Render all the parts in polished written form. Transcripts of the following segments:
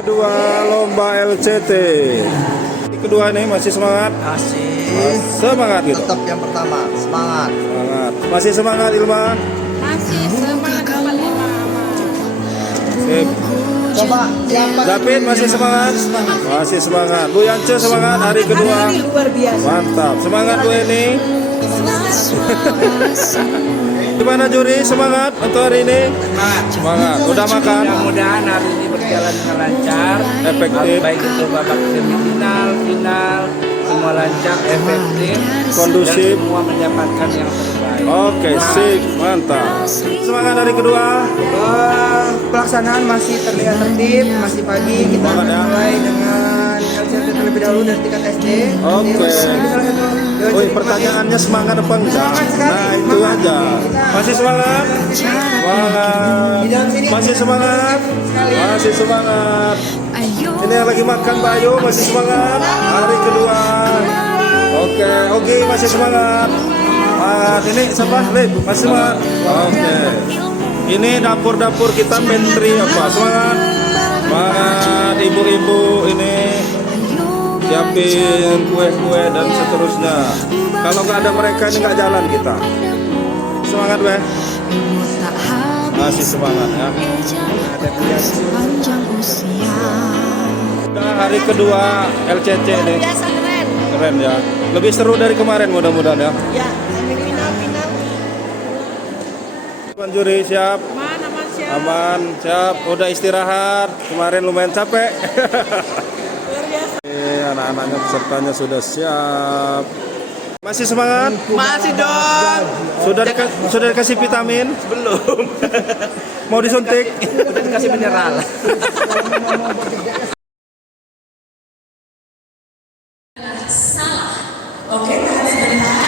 Kedua lomba LCT. Kedua ini masih semangat? Masih semangat gitu. Tetap yang pertama, semangat. Semangat. Masih semangat Ilma? Masih semangat Pak Ilma. Sip. Coba David masih semangat? Masih semangat. Bu Yance semangat hari kedua. Luar biasa. Mantap. Semangat Bu Eni. Gimana juri, semangat untuk hari ini? Semangat. Udah makan? Mudah-mudahan hari ini berjalan dengan lancar, Efektif. baik itu babak semifinal, final, semua lancar, efektif, Kondusif. dan semua mendapatkan yang terbaik. Oke, sip, mantap. Semangat hari kedua. pelaksanaan masih terlihat tertib, masih pagi. Kita akan mulai dengan LCT terlebih dahulu dari tingkat SD. Oke. Oh, pertanyaannya semangat apa enggak? Semangat sekali. Nah, itu aja. Masih semangat? Semangat. Masih semangat? Masih semangat. Ini yang lagi makan Mbak Ayu, masih semangat? Hari kedua. Oke, masih semangat. Ini siapa? Lid, masih semangat? Oke. Ini dapur-dapur kita menteri apa? Semangat. Semangat ibu-ibu ini siapin kue-kue dan seterusnya. Kalau nggak ada mereka ini nggak jalan kita. Semangat Beh. Masih semangat ya. Udah hari kedua LCC nih. Biasa keren. Keren ya. Lebih seru dari kemarin mudah-mudahan ya. Ya, semifinal final. Tuan juri siap? Aman, aman siap. Aman, siap. Udah istirahat. Kemarin lumayan capek. Luar biasa. Anak-anaknya pesertanya sudah siap. Masih semangat? Masih dong. Sudah dikasih vitamin? Belum. Mau disuntik? Udah dikasih mineral. Oke, tahan sebentar.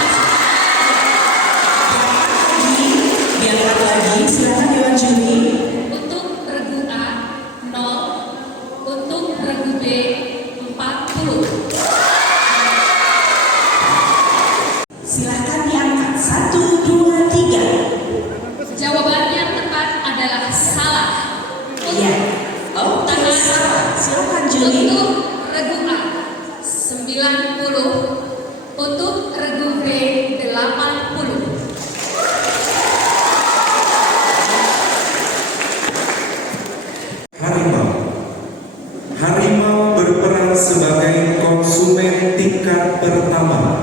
Diangkat lagi, silakan Dewan Juri. Untuk regu A 0, untuk regu B 40. Silakan diangkat 1, 2, 3. Jawaban yang tepat adalah salah. Iya. Oke, salah. Silakan Juri. Untuk regu A 90, untuk regu B 80. Harimau berperan sebagai konsumen tingkat pertama.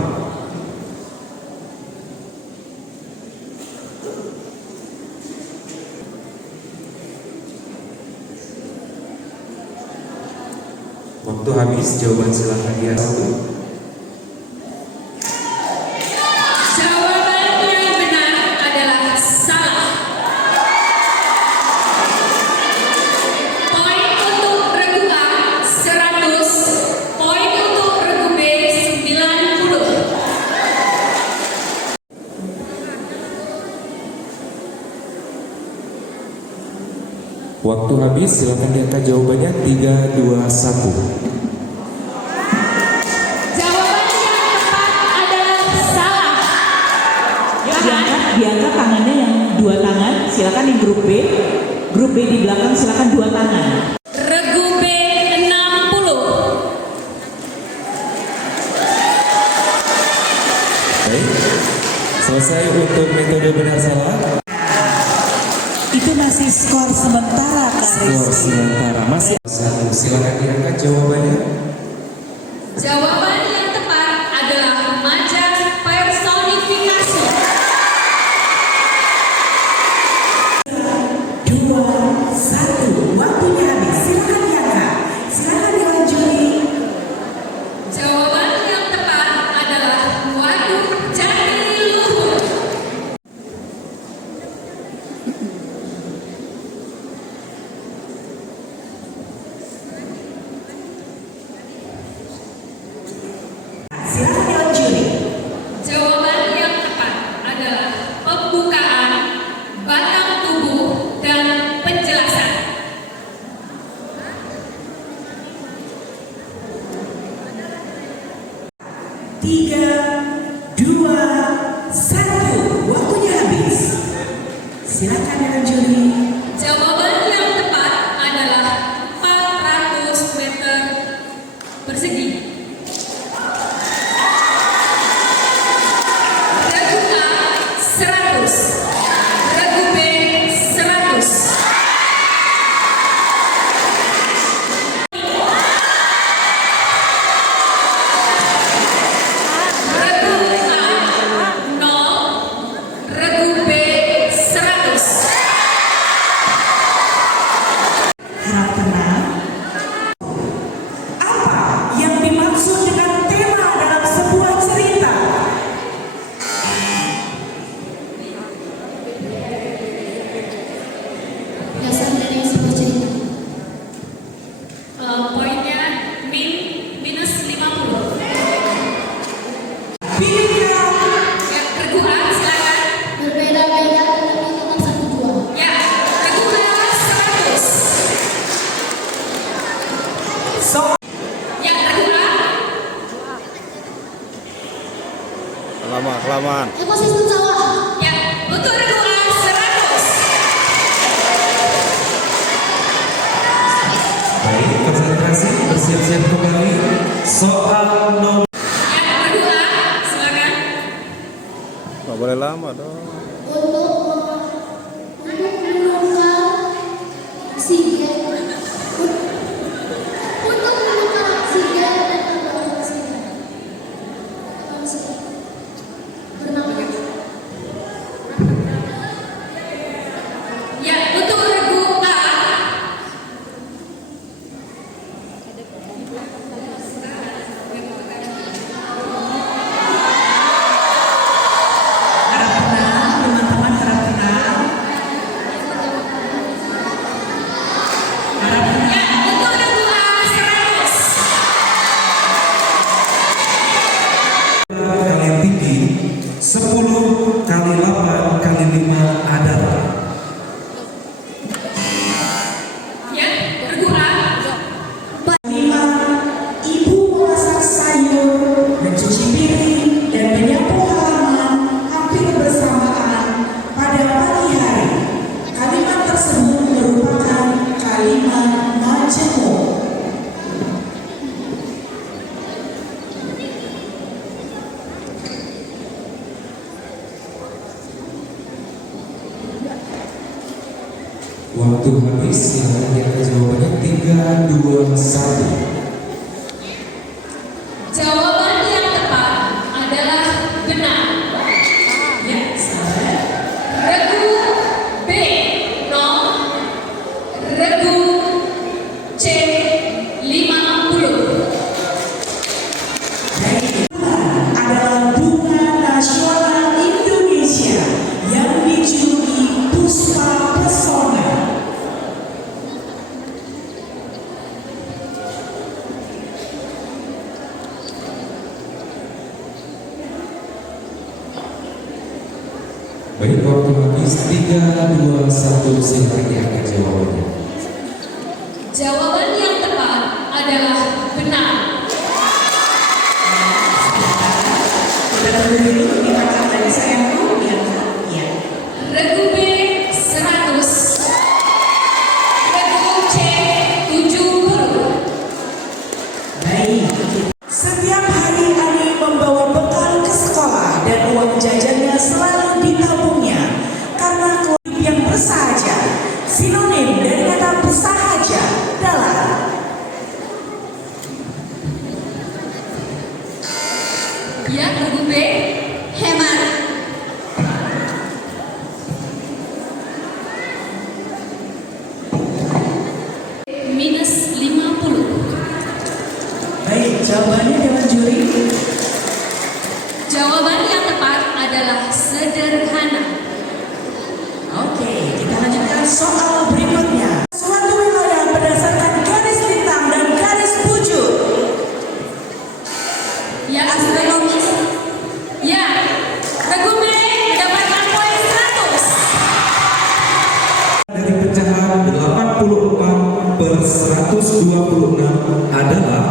Waktu habis, jawaban silakan dia satu. Jawaban yang benar adalah salah. Poin untuk regu A 100, poin untuk regu B 90. Waktu habis, silakan diangkat jawabannya 3, 2, 1. Jawaban yang tepat adalah salah. Diangkat tangannya yang 2 tangan. Silakan di grup B. Grup B di belakang silakan 2 tangan. Regu B 60. Baik. Selesai untuk metode benar salah. Itu masih skor sementara, Kak Skor Rizky. sementara masih satu. Silakan diangkat jawabannya. Jawaban yang tepat adalah majas personifikasi. 2, 1. Waktunya habis. Silakan diangkat. Silakan Dewan Juri. Jawaban yang tepat adalah waduk jatiluhur. Silakan Dewan Juri. Jawaban yang tepat adalah pembukaan, batang tubuh, dan penjelasan. 3, 2, 1. Waktunya habis. Silakan Dewan Juri. Jawaban yang tepat adalah 400 persegi. Regu A 100, regu B 100. Regu A 0, regu B 100. Harap tenang. Apa yang dimaksud dengan tema dalam sebuah cerita? Dasar dari sebuah cerita. Poinnya minus 50. Pilihkan. Ya, regu A silakan. Berbeda-beda tetapi tetap satu jua. Ya, regu A 100. Soal Ya, regu A. Kelamaan. Ekosistem sawah. Ya, untuk regu A 100. Baik, konsentrasi, bersiap-siap kembali. Soal nomor Ya, regu A silakan. Nggak boleh lama dong. Untuk menukar oksigen. Untuk menukar oksigen dan karbon oksigen. Bernama. Ya, untuk regu A. harap tenang, teman-teman, harap tenang. Harap tenang. Ya, untuk regu A 100. kali tinggi 10 kali 8 kali 5 adalah Ya, regu A. 5. Ibu memasak sayur, mencuci piring, dan menyapu halaman hampir bersamaan pada pagi hari. Kalimat tersebut merupakan kalimat majemuk. waktu habis. Silakan lihat jawabannya 3, 2, 1. Jawaban yang tepat adalah benar. Ya, sahabat. Regu B 0, regu C 50. Adalah bunga nasional Indonesia yang dijuluki Puspa Pesona. Baik, waktu habis. 3, 2, 1. Silakan diangkat jawabannya. Jawaban yang tepat adalah benar. Saudara dulu dikatakan tadi saya mau diangkat. Ya. Regu B 100, regu C 70. Baik. Setiap hari Ani membawa bekal ke sekolah dan uang jajannya selalu ditabungnya karena keluarga yang bersahaja. Sinonim dari kata bersahaja adalah Ya, regu B hemat. Minus 50. baik. Jawabannya dewan juri. Jawaban yang tepat adalah sederhana. Oke, kita lanjutkan soal berikutnya. Suatu wilayah berdasarkan garis lintang dan garis bujur. Ya, astronomis. Ya, regu B mendapatkan poin 100. Dari pecahan 84/126 adalah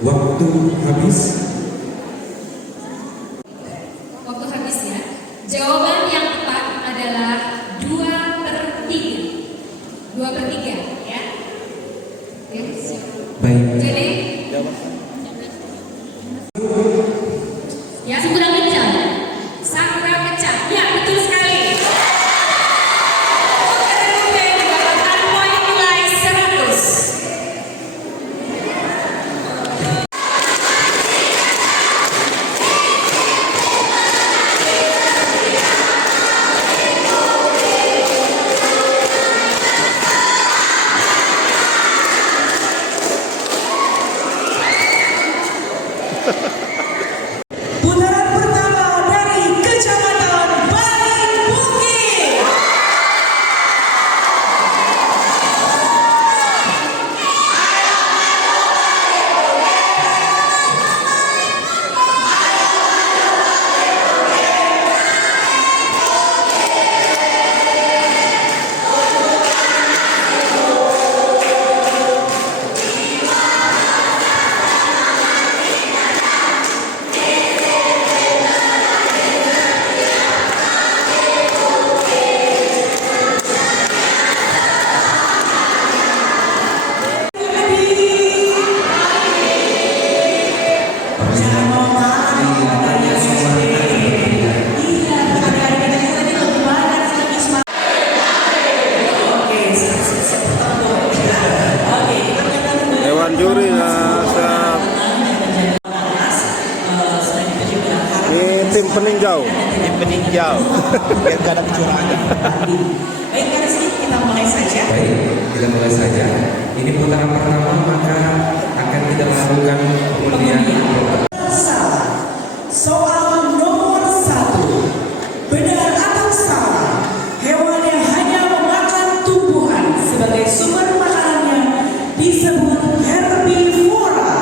Waktu habis. Waktu habis ya. Jawaban yang tepat adalah 2/3. 2/3 ya. Oke, siap. Baik. Jadi ya kurang kencang. Sangka pecah. Ya, betul sekali. Oke, mendapatkan poin nilai 100. Putaran pertama dari Kecamatan Bali Bukit. Dewan juri lah, siap. Ini tim peninjau. Peninjau biar gak ada kecurangan. Baik, dari sini kita mulai saja. Baik, kita mulai saja. Ini putaran pertama, maka akan kita lakukan pengundian. Salah. Soal nomor 1. Benar atau salah? Hewan yang hanya memakan tumbuhan sebagai sumber makanannya disebut herbivora.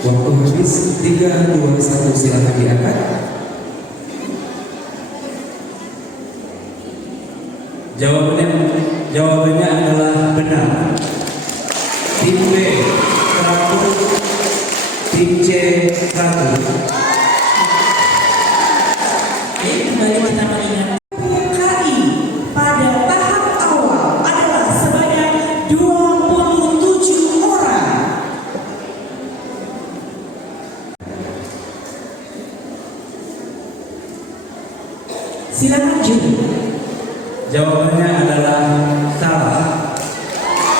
Waktu habis. 3, 2, 1, silakan diangkat. Jawabannya adalah benar. Tim B 100, tim C 100. Kembali kita mengingat KI pada tahap awal adalah sebanyak 27 orang. Silakan juri. Jawabannya adalah salah.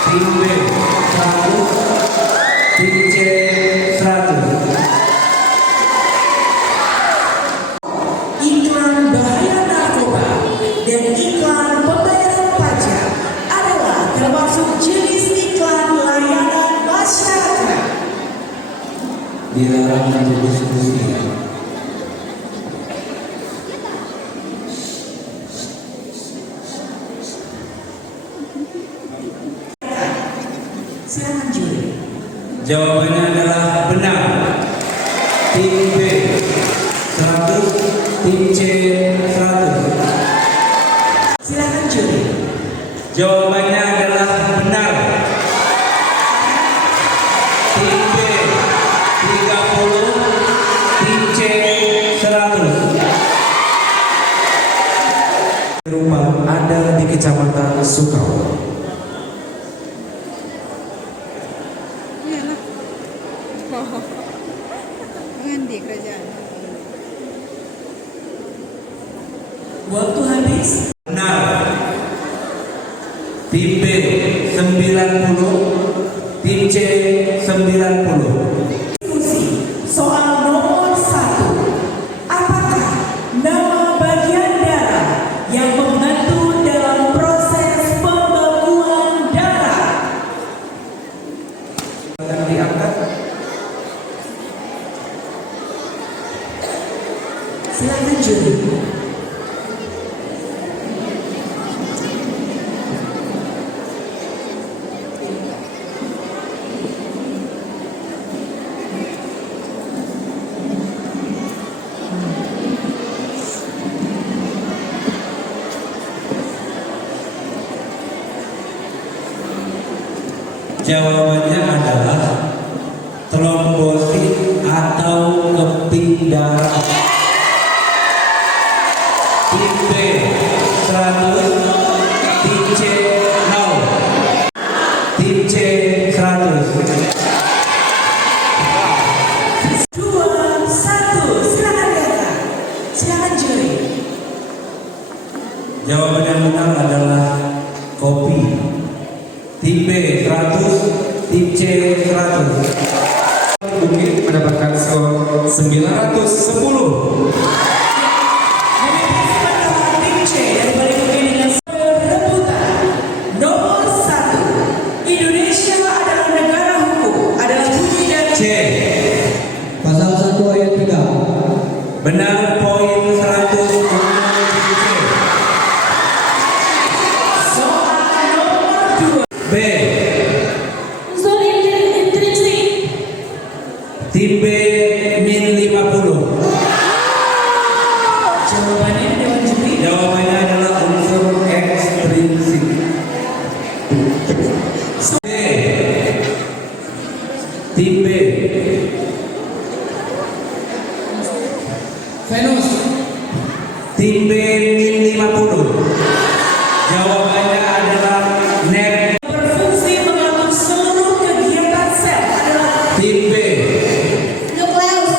Tim B 100, tim C 100. Iklan bahaya narkoba dan iklan pembayaran pajak adalah termasuk jenis iklan layanan masyarakat. Dilarang berdiskusi. Silakan juri. Jawabannya adalah benar. Tim B 100, tim C 100. Silakan juri. Jawabannya adalah benar. Tim B 30, tim C 100. Rumah ada di Kecamatan Sukau. Ngendi kerjaan? Waktu habis. Benar. Tim B 90, tim C 90. Diskusi soal nomor 1. Apakah nama bagian darah yang membantu dalam proses pembekuan darah? Akan diangkat. Silakan juri. Jawabannya adalah trombosit atau keping darah. Tim B 100, tim C 0. Tim C 100. 2, 1, silakan lihat. Silakan juri. Jawaban yang benar adalah kopi. Tim B 100, tim C 100. Bukit mendapatkan skor 910. Tim C dari balik bukit dengan skor rebutan nomor 1. Indonesia adalah negara hukum, adalah bukti dan C. Pasal 1 ayat 3. Benar, poin 100 untuk tim C. soal nomor 2. B. Zon intrinsik. Tim B min 50. Jawabannya Dewan Juri. Jawabannya adalah unsur ekstrinsik. B. Tim B. Venus. Tim B min 50. Jawabannya adalah net. Berfungsi mengatur seluruh kegiatan sel adalah Tim B. Nukleus.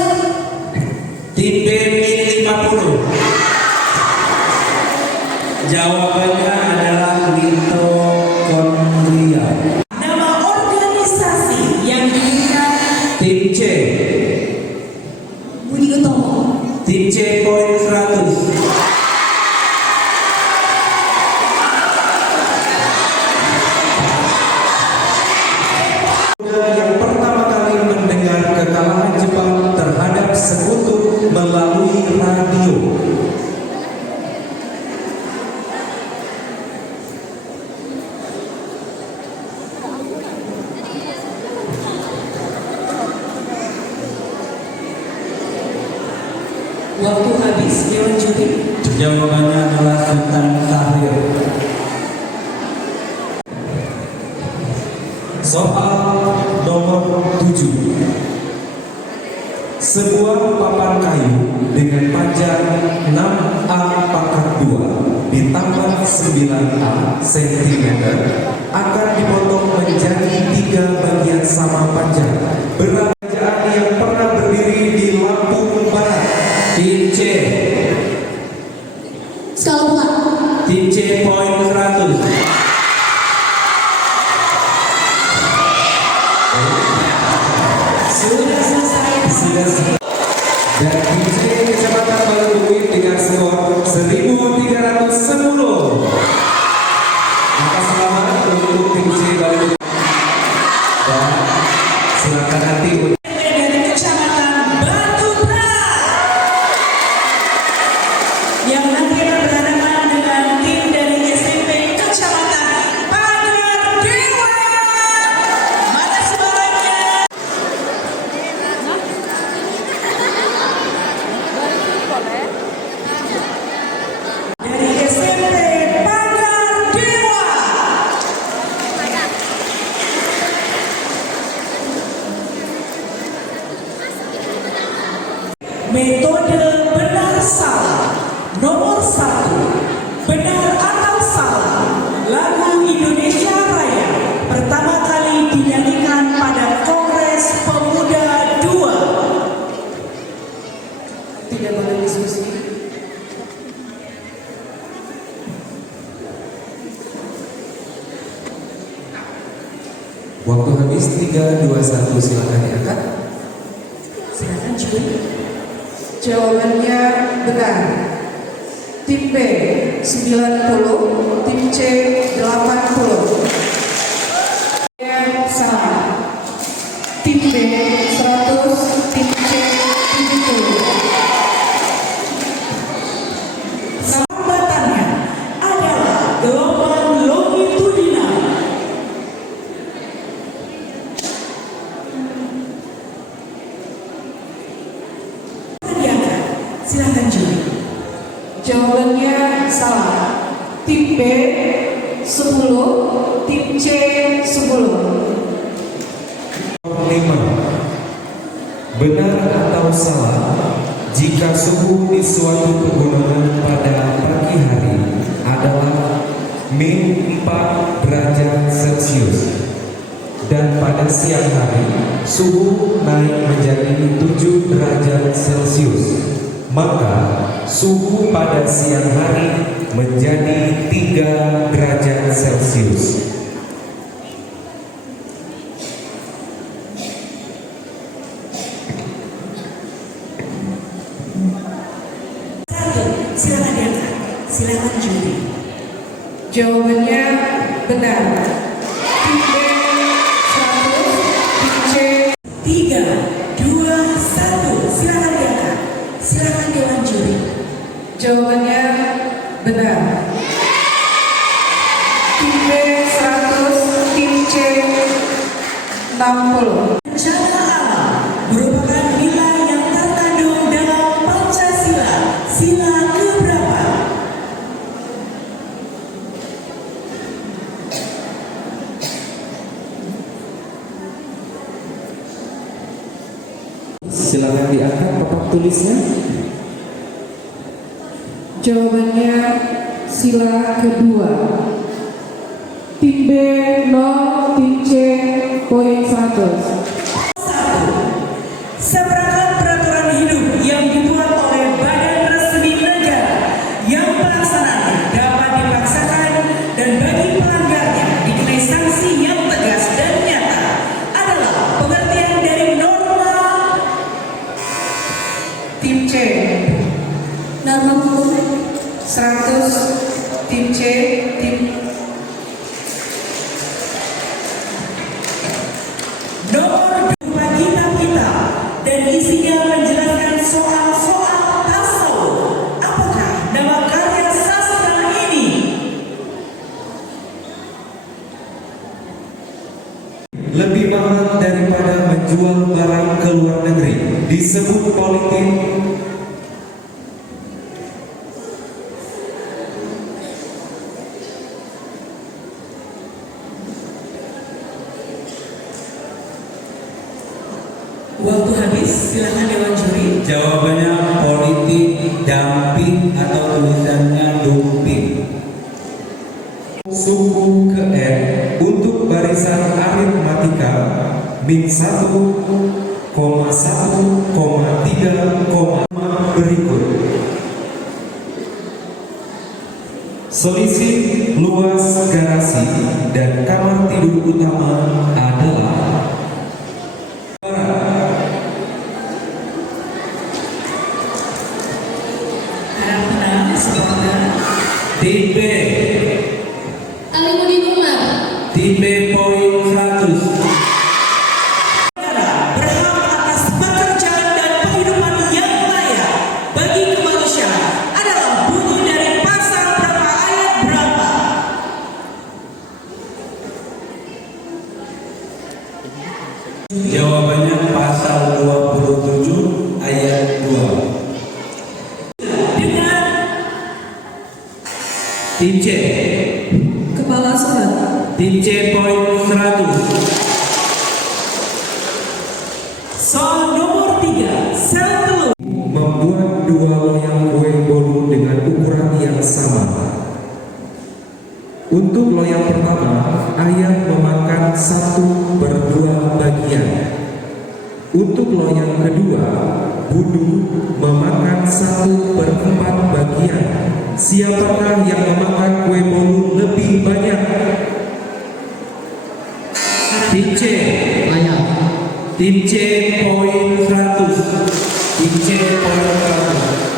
Tim B min 50. Jawabannya adalah mitokondria. nama organisasi yang diberikan Tim C. Budi Utomo. Tim C poin 100. Yang pertama kali mendengar kekalahan Jepang terhadap Sekutu melalui radio. waktu habis Dewan Juri. Jawabannya adalah Sultan Syahrir. Soal nomor 7. Sebuah papan kayu dengan panjang 6A pangkat 2 ditambah 9A cm akan dipotong menjadi 3 bagian sama panjang. Berat kerajaan yang pernah berdiri di Lampung Barat. Tim C. Skala bulat. Tim C poin 100. Sudah selesai. Dan tim C Kecamatan Balubukit dengan skor 1310. Maka selamat untuk tim C Balubukit. Dan silakan nanti untuk Dari Kecamatan Putaran yang nanti akan berhadapan dengan tim dari SMP Kecamatan Pagar Dewa. Mana suaranya? Dari SMP Pagar Dewa. Metode benar salah nomor 1. Benar atau salah, lagu Indonesia Raya pertama kali dinyanyikan pada Kongres Pemuda 2. Tidak boleh diskusi. waktu habis 321. Silakan diangkat. Silakan Juri. Jawabannya benar. Tim B 90, tim C 80. Salah. Tim B 100, tim C 70. Hambatannya adalah gelombang longitudinal. Silakan Juri. Jawabannya salah. Tim B 10, tim C 10. 5. Benar atau salah jika suhu di suatu pegunungan pada pagi hari adalah -4 derajat Celcius dan pada siang hari suhu naik menjadi 7 derajat Celcius, maka suhu pada siang hari menjadi 3 derajat Celcius. Silakan diangkat, silakan juri. Jawabannya benar. Tim B 100, tim C 3, 2, 1, silakan diangkat, silakan dewan juri. Jawabannya benar. Tim B 100, tim C 60. Bencana alam merupakan nilai yang terkandung dalam Pancasila, sila keberapa? Silakan diangkat papan tulisnya. Jawabannya sila kedua. Tim B 0, tim C poin 100. Seperangkat peraturan hidup yang dibuat oleh badan resmi negara yang pelaksanaannya dapat dipaksakan dan bagi pelanggarnya dikenai sanksi yang tegas dan nyata adalah pengertian dari norma. Tim C Norma hukum 100, tim C tim nomor 2 kitab-kitab dan isinya menjelaskan soal-soal tasawuf. Apakah nama karya sastra ini? Lebih mahal daripada menjual barang ke luar negeri disebut politik. Waktu habis, silakan dewan juri. Jawabannya politik dumping atau tulisannya dumping. Suku KE untuk barisan aritmatika -1,1,3, berikut. Selisih luas garasi dan kamar tidur utama adalah Harap tenang, semoga. Tim B, Alimuddin Umar. tim B poin 100. Negara berhak atas pekerjaan dan penghidupan yang layak bagi kemanusiaan adalah bunyi dari pasal berapa ayat berapa? Jawabannya pasal 27 ayat 2. Dengan Tim C, kepala surat. tim C poin 100. Soal nomor 3, sel telur. membuat 2 loyang kue bolu dengan ukuran yang sama. Untuk loyang pertama, ayah memakan 1/2 bagian. Untuk loyang kedua, Budu memakan 1/4 bagian. Siapakah yang memakan kue bolu lebih banyak? Tim C, tim C poin 100. Tim C poin 100.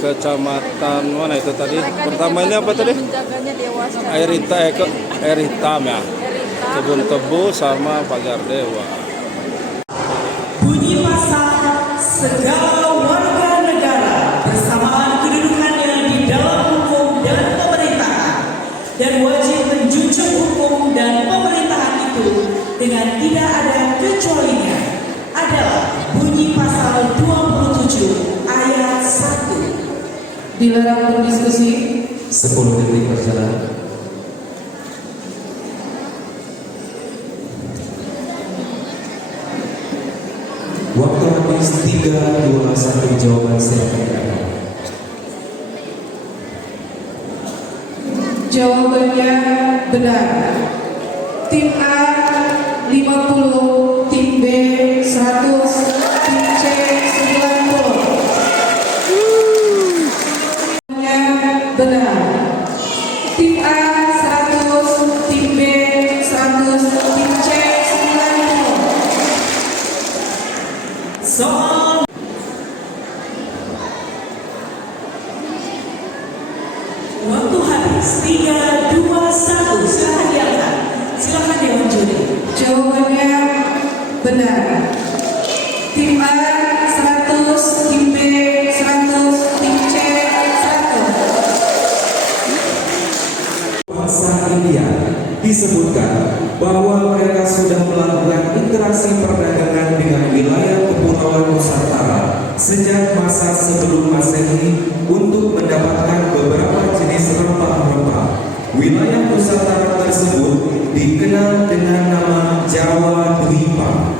Kecamatan mana itu tadi? Pertama ini apa tadi? Air hitam ya. Kebun tebu sama Pagar Dewa. Bunyi pasal segala warga negara bersamaan kedudukannya di dalam hukum dan pemerintahan dan wajib menjunjung hukum dan pemerintahan itu dengan tidak ada kecualinya adalah bunyi pasal 27 ayat 1. Dilarang berdiskusi. 10 detik berjalan. Waktu habis 3, 2, 1. Jawaban silakan. Jawabannya benar. Tim A 50, tim B 100, tim C 90. Jawabannya benar. Tim A 100, tim B 100, tim C 90. Soal waktu habis 3, 2, 1. Silakan diangkat. Silakan Dewan Juri. Jawabannya benar. Tim A 100, tim B 100, tim C 100. Bangsa India disebutkan bahwa mereka sudah melakukan interaksi perdagangan dengan wilayah Kepulauan Nusantara sejak masa sebelum Masehi untuk mendapatkan beberapa jenis rempah-rempah. Wilayah Nusantara tersebut dikenal dengan nama Jawa Dwipa.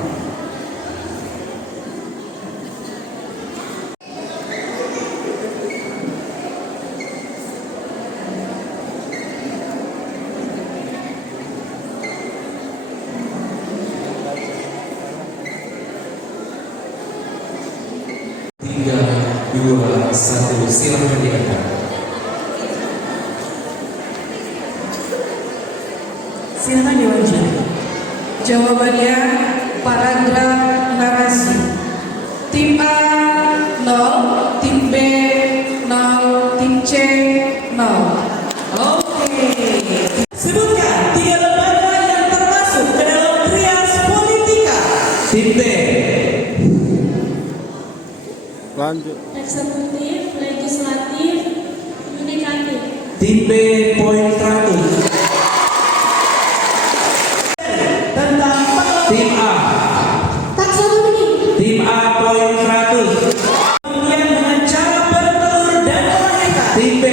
Tiga, 2, 1. Silakan diangkat. Silakan Dewan Juri. Jawabannya paragraf narasi. Tim A 0, tim B 0, tim C 0. Oke. Sebutkan 3 lembaga yang termasuk ke dalam trias politika. Tim T. Lanjut. Eksekutif, legislatif, yudikatif. Tim B poin 100. Tentang Tim A. Taksonomi. Tim A poin 100. penelitian dengan cara bertelur dan melahirkan. Tim B.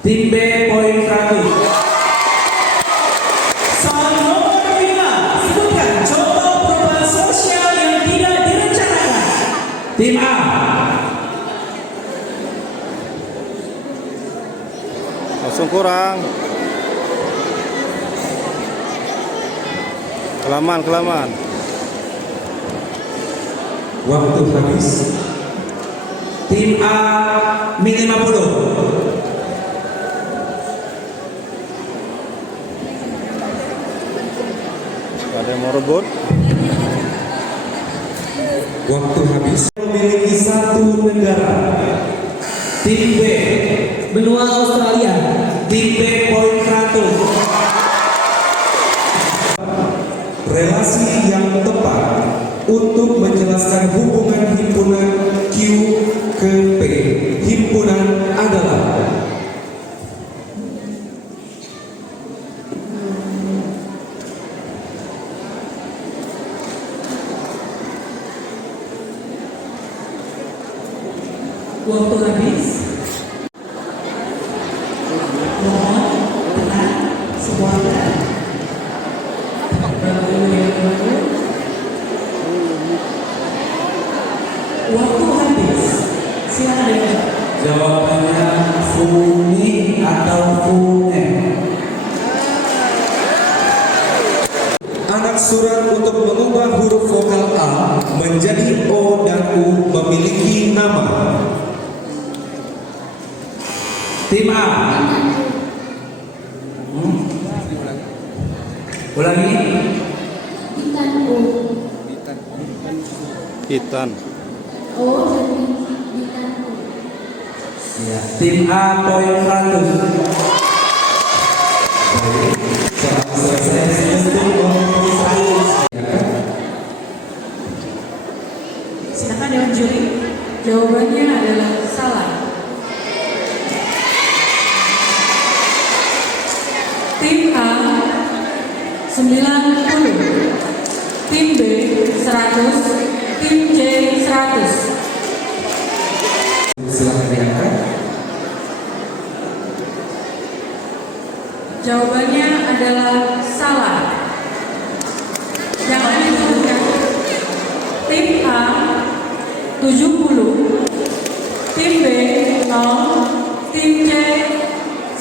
Tim B poin 100. Soal nomor 5. Sebutkan contoh perubahan sosial yang tidak direncanakan. Tim A. Langsung kurang. Kelamaan. Waktu habis. Tim A min 50. Ada yang mau rebut? Waktu habis. Memiliki satu negara. Tim B. Benua Australia. Tim B poin 100. Relasi yang tepat untuk menjelaskan hubungan himpunan Q ke P. Himpunan adalah Waktu habis. Mohon tenang semuanya. Waktu habis. Silakan Dewan. jawabannya funi atau fune. Anak surat untuk mengubah huruf vokal A menjadi O dan U memiliki nama. Tim A. Ulangi. Hitan O. Hitan. O dan Ya, tim A poin 100. Silakan Dewan Juri. Jawabannya adalah salah. Tim A 90, tim B 100, tim C 100. Silakan diangkat. Jawabannya adalah salah. Jangan disebutkan. Tim A 70, tim B 0, tim C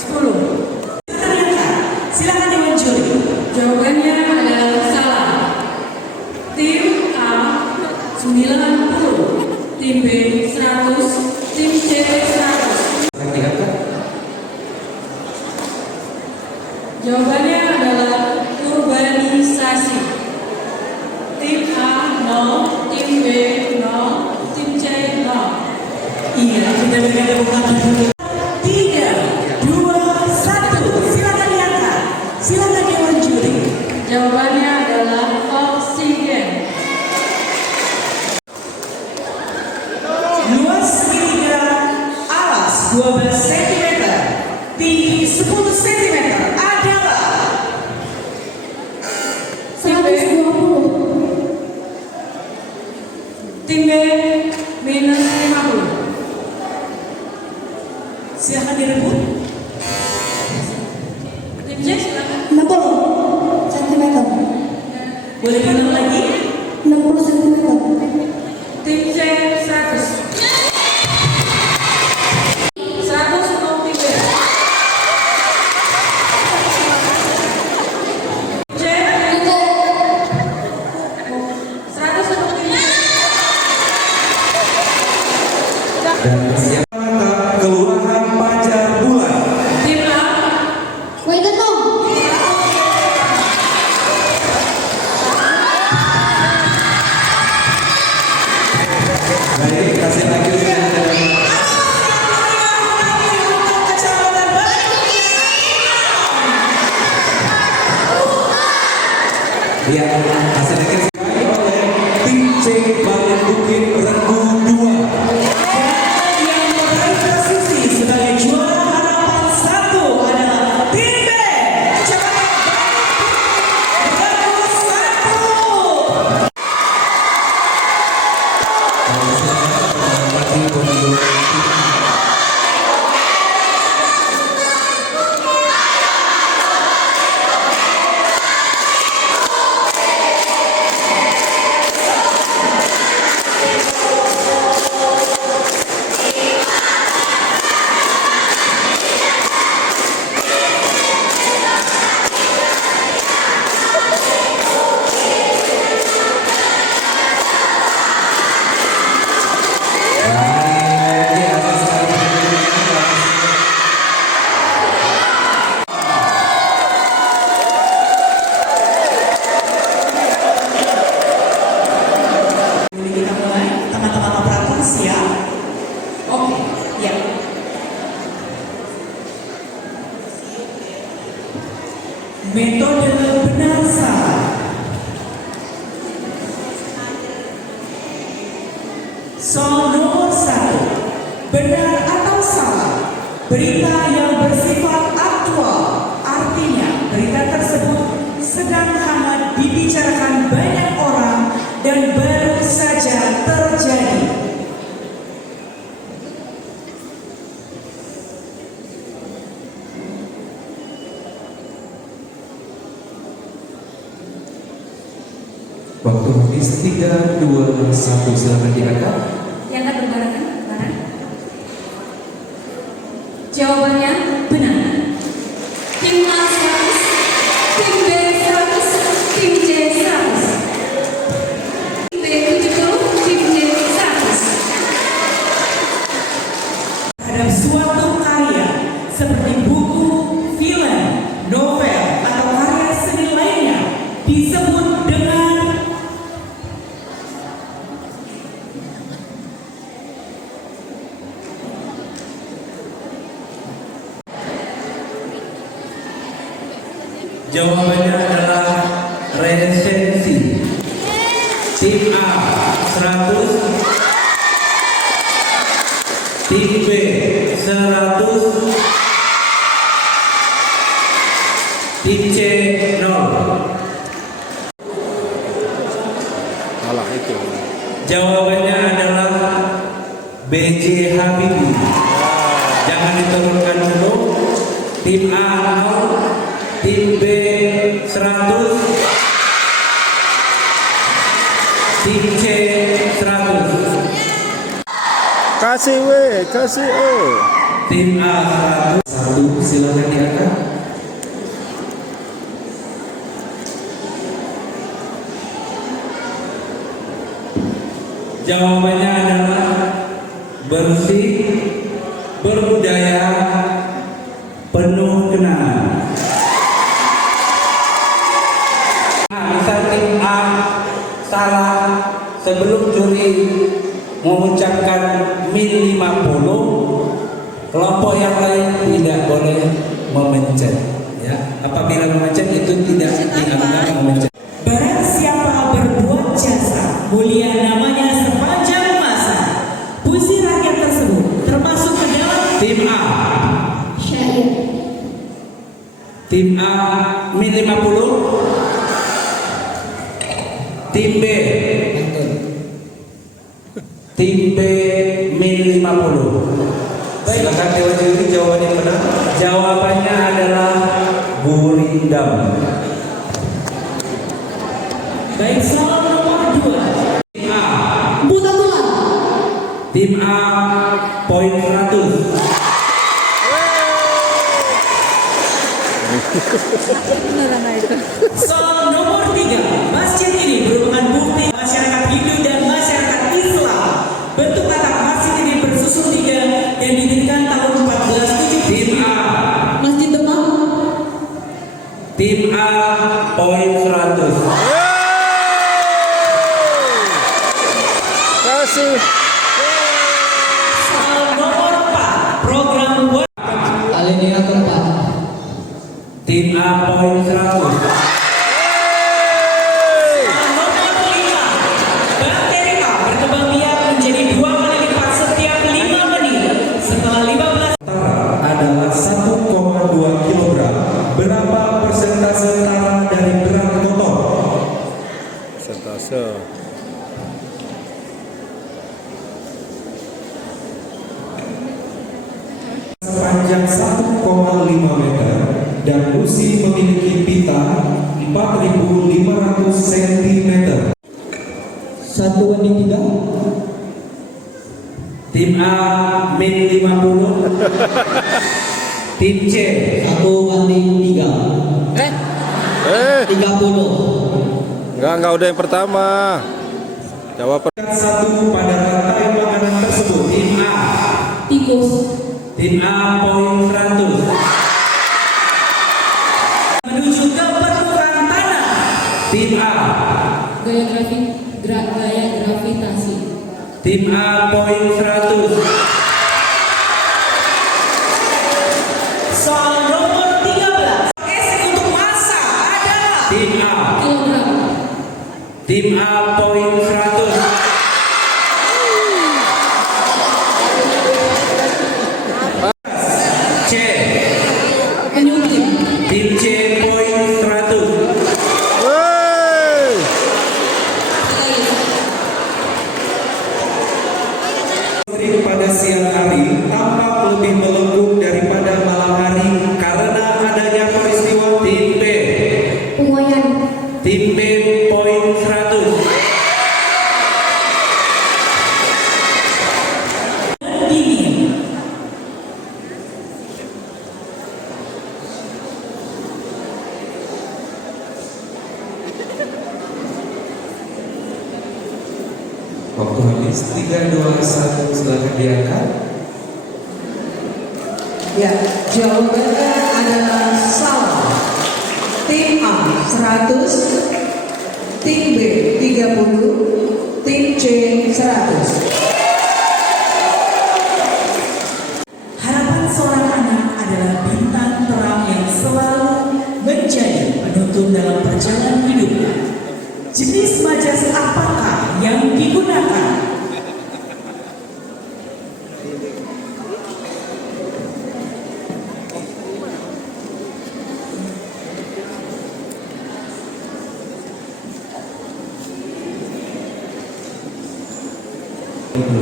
10. Silakan Dewan Juri. Jawabannya adalah salah. Tim A 90, tim B 100, tim C 100. Silakan diangkat. Jawabannya adalah urbanisasi. Tim A 0, tim B 0, tim C 0. Iya, kita berikan tepuk tangan dulu. 3, 2, 1. Silakan diangkat. Silakan Dewan Juri. Jawabannya adalah oksigen. Luas segitiga alas 12 cm, tinggi 10 cm adalah 120. Tim B minus 50. silakan direbut. Tim C silakan. 60 cm. Boleh diulang lagi? 60 cm. Tim C 100. 100 untuk tim B. Tim C 100 untuk tim B. Dan siapa Kelurahan Pajar Bulan. Tim A Woi Getong. Baik, kasih lagi ya, hasil lagi oleh tim C Bangun Bukit Renggu 2. Yang meraih posisi sebagai juara harapan 1 adalah tim B. Bagus 1. Ini kita mulai, teman-teman operator siap? Oke, ya. Metode benar salah. Soal nomor 1, benar atau salah? Berita yang bersifat aktual, artinya berita tersebut sedang hangat dibicarakan banyak orang dan baru saja terjadi. Waktu habis 3, 2, 1. Silakan diangkat. yang akan berbarengan. Bareng. Jawabannya benar. Tim A 100, tim B 100, tim C 100. Tim B 70, tim C 100. Terhadap suatu karya seperti buku, film, novel, atau karya seni lainnya disebut dengan Jawabannya adalah resensi. Tim A 100, tim B 100, tim C 0. Salah itu. Jawabannya adalah BJ Habibie. Jangan diturunkan dulu. Tim A 0, tim B 100, tim C 100. Kasih W, kasih O. Tim A 100. Satu, silakan diangkat. Jawabannya adalah bersih, berbudaya, penuh kenangan. Misal tim A salah sebelum juri mengucapkan min 50, kelompok yang lain tidak boleh memencet. Ya, apabila memencet itu tidak dianggap memencet. Barang siapa berbuat jasa, mulia namanya sepanjang masa. Puisi rakyat tersebut termasuk ke dalam Tim A, Syair. tim A min 50, tim B, tim B min 50. Silakan Dewan Juri jawaban yang benar. Jawabannya adalah gurindam. baik soal nomor 2. Tim A, Buta tulang. tim A poin 100. Soal nomor 3. Masjid ini merupakan bukti masyarakat Hindu dan masyarakat Islam. Bentuk atap masjid ini bersusun 3 dan didirikan tahun 1470. Tim A, Masjid Demak. tim A poin 100. Kasih. Soal nomor 4. Program Alinea keempat. Tim A poin 100. Soal nomor 5. Bakteri A berkembang biak menjadi 2 kali lipat setiap 5 menit. Setelah 15 Adalah 1,2 kg. Berapa persentase tara dari berat kotor? Persentase. Sepanjang 1,5 meter dan usi memiliki pita 4.500 cm. 1 banding 3. Tim A min 50. Tim C 1 banding 3. 30. Enggak udah yang pertama. Jawab. Satu pada rantai makanan tersebut. Tim A, Tikus. tim A poin 100. menuju ke permukaan tanah. Tim A, Gaya gravitasi. tim A poin 100. Soal nomor 13. S untuk massa adalah Tim A, Kilogram. tim A poin 100. C, Penyunting. tim C poin 100. Wey. Listrik pada siang hari tampak lebih melengkung daripada malam hari karena adanya peristiwa. Tim B, Pengoyan. tim B poin 100. dingin. Waktu habis 3, 2, 1 silakan diangkat. Ya, jawabannya adalah salah. Tim A 100, tim B 30, tim C 100. Harapan seorang anak adalah bintang terang yang selalu menjadi jalan hidupnya. Jenis majas apakah yang digunakan?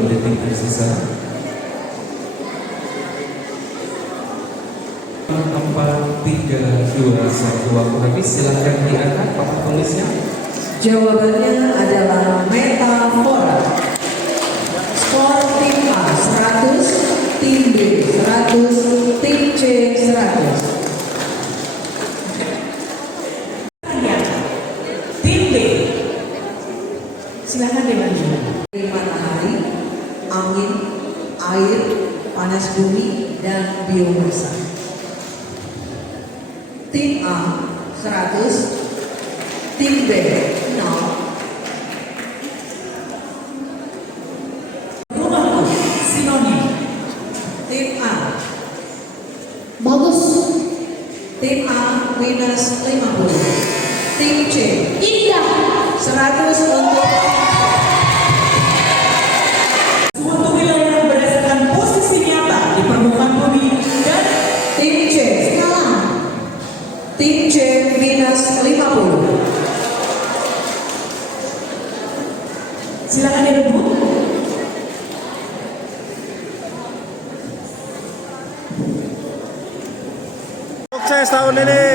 Detik tersisa. 4, 3, 2, 1 waktu habis. Silahkan diangkat Pak tulisnya. Jawabannya adalah metafora. Skor tim A 100, tim B 100, tim C 100. Tim B. Silakan dilanjutkan. Matahari, angin, air, panas bumi, dan biomasa. Tim A 100, tim B 0. Rumahku sinonim. Tim A, Bagus. tim A minus 50. Tim C Indah. 100 Untuk wilayah yang berdasarkan posisi nyata di permukaan bumi dan tim C. Salah. Tim C minus 50. silakan direbut. Sukses tahun ini.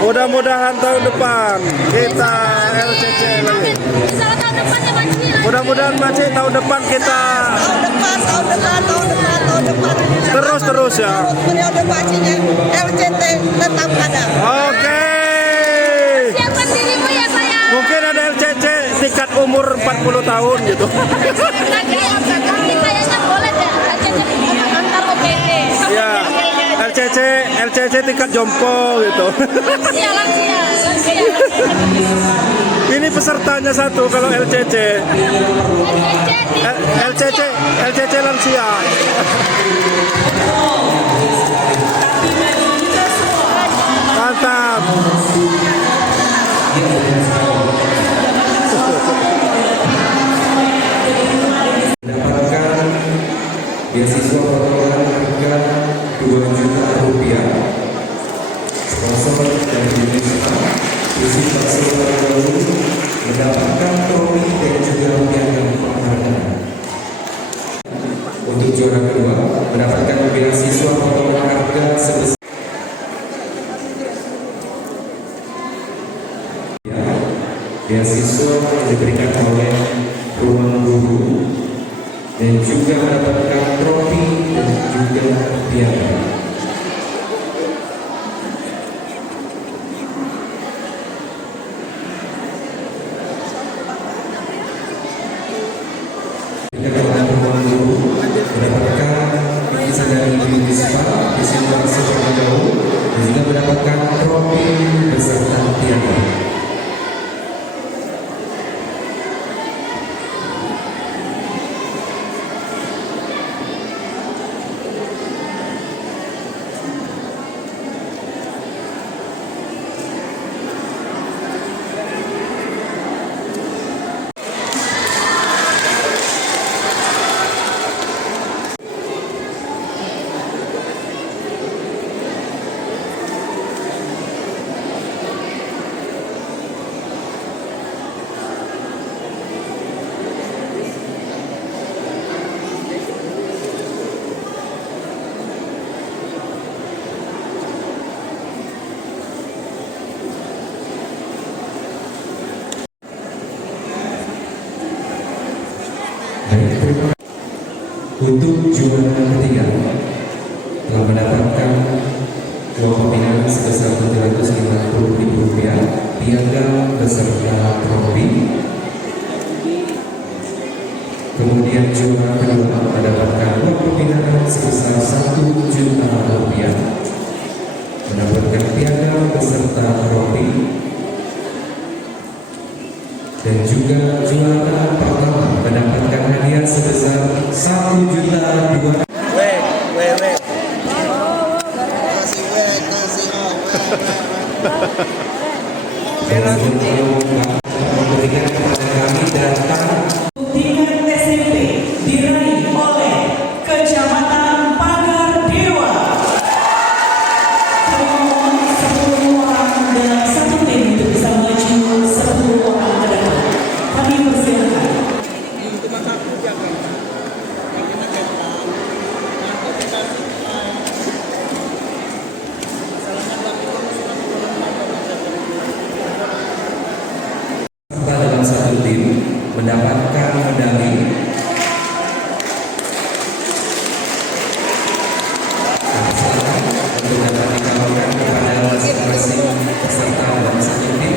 Mudah-mudahan tahun depan kita LCC lagi. Misalnya tahun depan ya Makci. Mudah-mudahan Makci tahun depan kita tahun depan. terus ya. Periode Makcinya LCT tetap ada. Oke. Siapkan dirimu ya sayang. Mungkin ada LCC tingkat umur 40 tahun gitu. Lagi kayaknya boleh deh. Antar OPD. Ya. LCC tingkat jompo gitu. Lansia. Ini pesertanya satu kalau LCC. LCC lansia. Mantap. Mendapatkan beasiswa potongan harga 2 juta rupiah. Sponsor dari Indonesia, Visi Bakso Terbaru, mendapatkan trofi dan juga piagam penghargaan. Untuk juara kedua, mendapatkan beasiswa potongan harga sebesar beasiswa yang diberikan oleh Ruang Guru dan juga mendapatkan trofi dan juga piagam. Ruang Guru mendapatkan bingkisan dari Indonesia, bingkisan dari Sejarah dan juga mendapatkan trofi beserta piagam. Untuk juara ketiga telah mendapatkan uang pembinaan sebesar Rp750.000, piagam beserta trofi. Kemudian juara kedua mendapatkan uang pembinaan sebesar Rp1 juta, mendapatkan piagam beserta trofi. Dan juga juara pertama mendapatkan hadiah sebesar Rp1.200.000. memberikan kepada kami data tingkat SMP diraih oleh Kecamatan Pagar Dewa. Termohon 10 orang dalam satu tim untuk bisa maju 10 orang ke depan. Kami persilakan. dalam satu tim mendapatkan medali untuk dapat dikalungkan kepada masing-masing peserta dalam satu tim.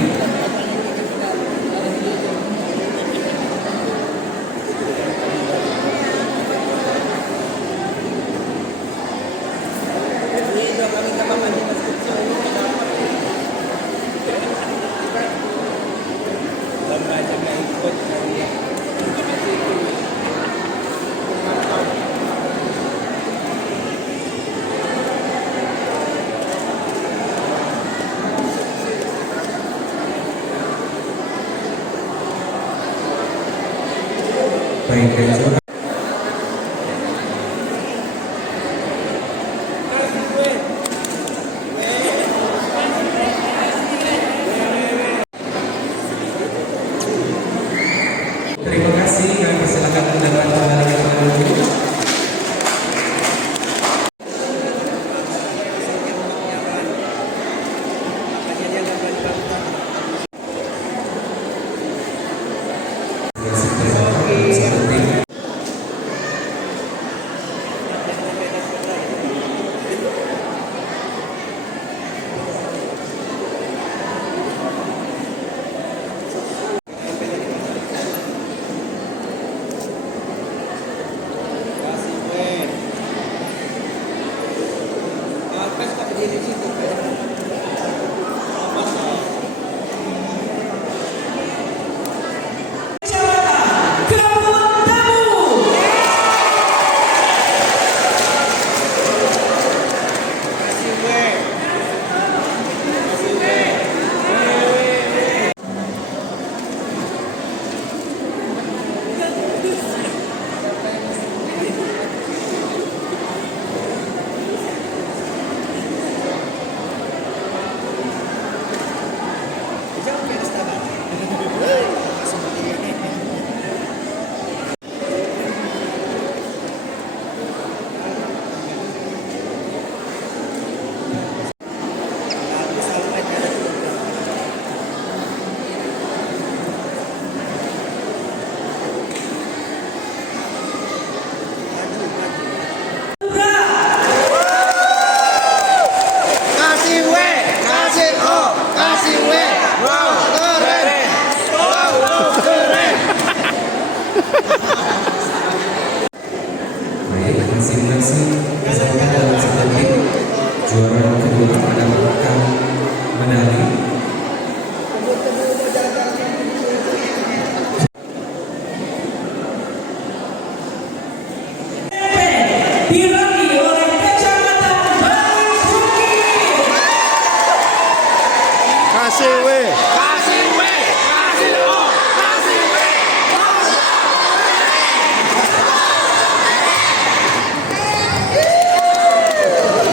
Baik, dan terima kasih, kami persilakan mendapat kembali ke panggung. Baik, masing-masing peserta dalam satu tim juara kedua mendapatkan medali. Diraih oleh Kecamatan Barat Bukit. Kasih weh.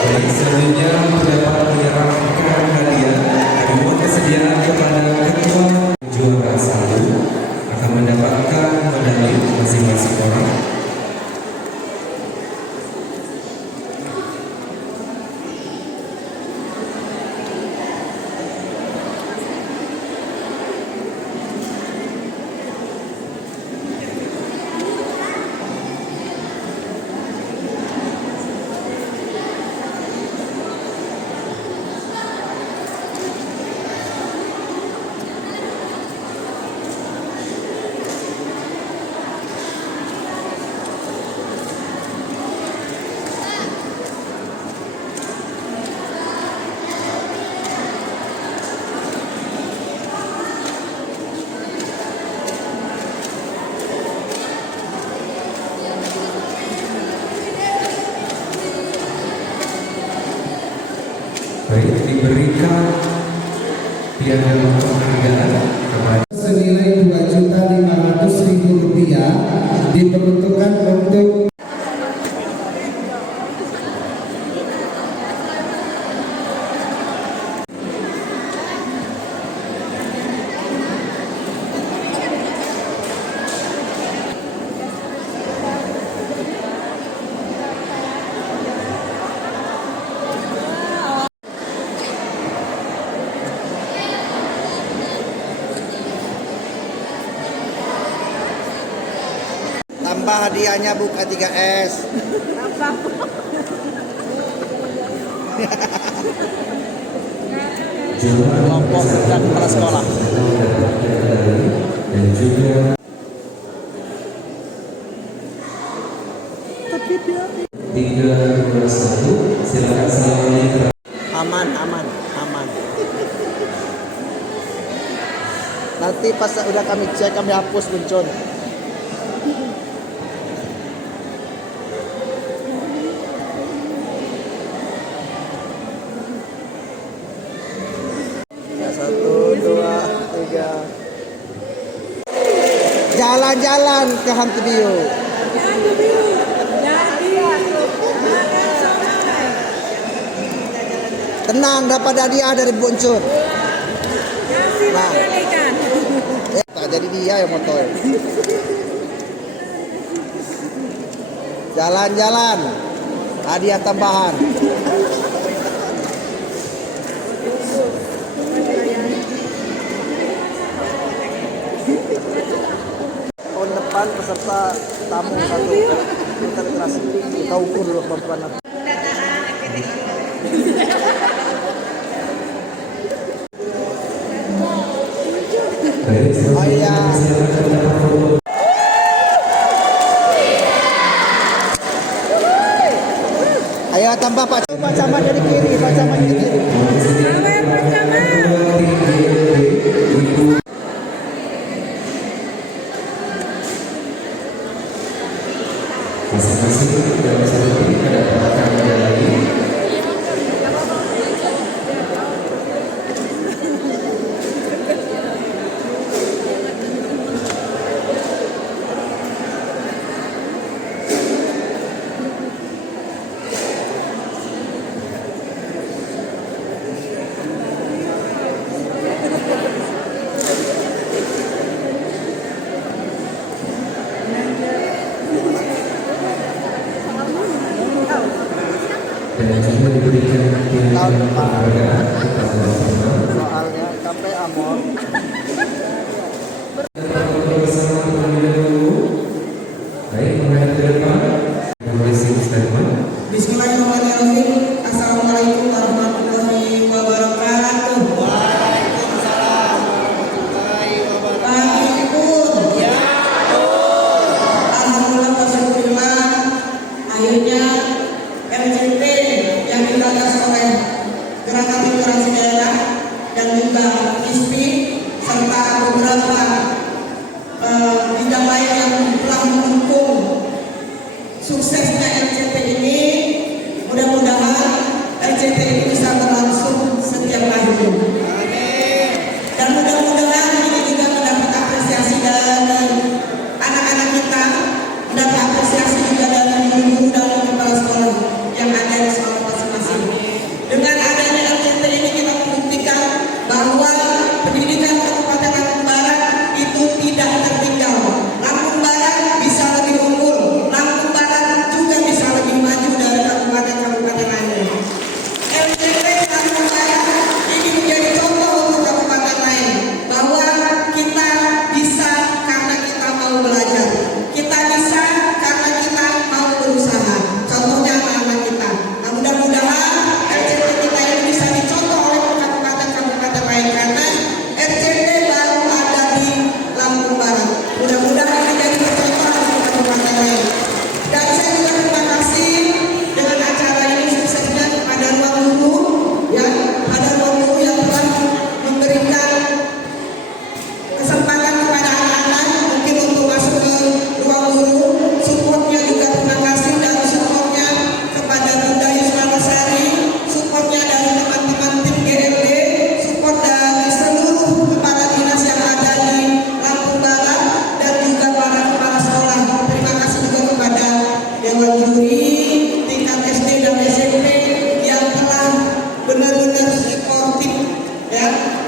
Baik, selanjutnya dapat menyerahkan hadiah. Kami mohon kesediaan kepada ketua juara 1 akan mendapatkan medali masing-masing orang. Baik, diberikan piagam penghargaan diperuntukkan untuk tambah hadiahnya buka 3S. kelompok dan kepala sekolah dan juga tiga satu silakan selalu Aman. Nanti pas udah kami cek, kami hapus Buncun. Ya, 1, 2, 3. Jalan-jalan ke Hantu Bio. Tenang, dapat hadiah dari Buncun. Nah, tak jadi dia yang motor. Jalan-jalan, hadiah tambahan. Tahun depan peserta tamu satu Gerakan Literasi. Kita ukur dulu kemampuan nanti. Oh iya. Ayo tambah Pak Camat dari kiri, Pak Camat dari kiri. masing-masing dalam satu titik ada perangkat lagi. Dan juga diberikan penghargaan kepada teman Soalnya sampai amor. bersama terlebih dahulu. Baik, menghadap ke depan. Closing statement. Bismillahirrahmanirrahim. Assalamualaikum warahmatullahi wabarakatuh. Waalaikumsalam warahmatullahi wabarakatuh. Pagi pun. Ya. Alhamdulillah wasyukurillah. Akhirnya RCT yang digagas oleh Gerakan Literasi Daerah dan juga ISPI serta beberapa bidang lain yang telah mendukung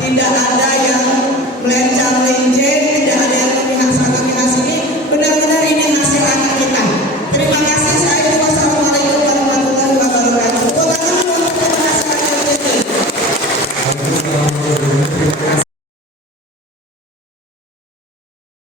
tidak ada yang melencang-lenceng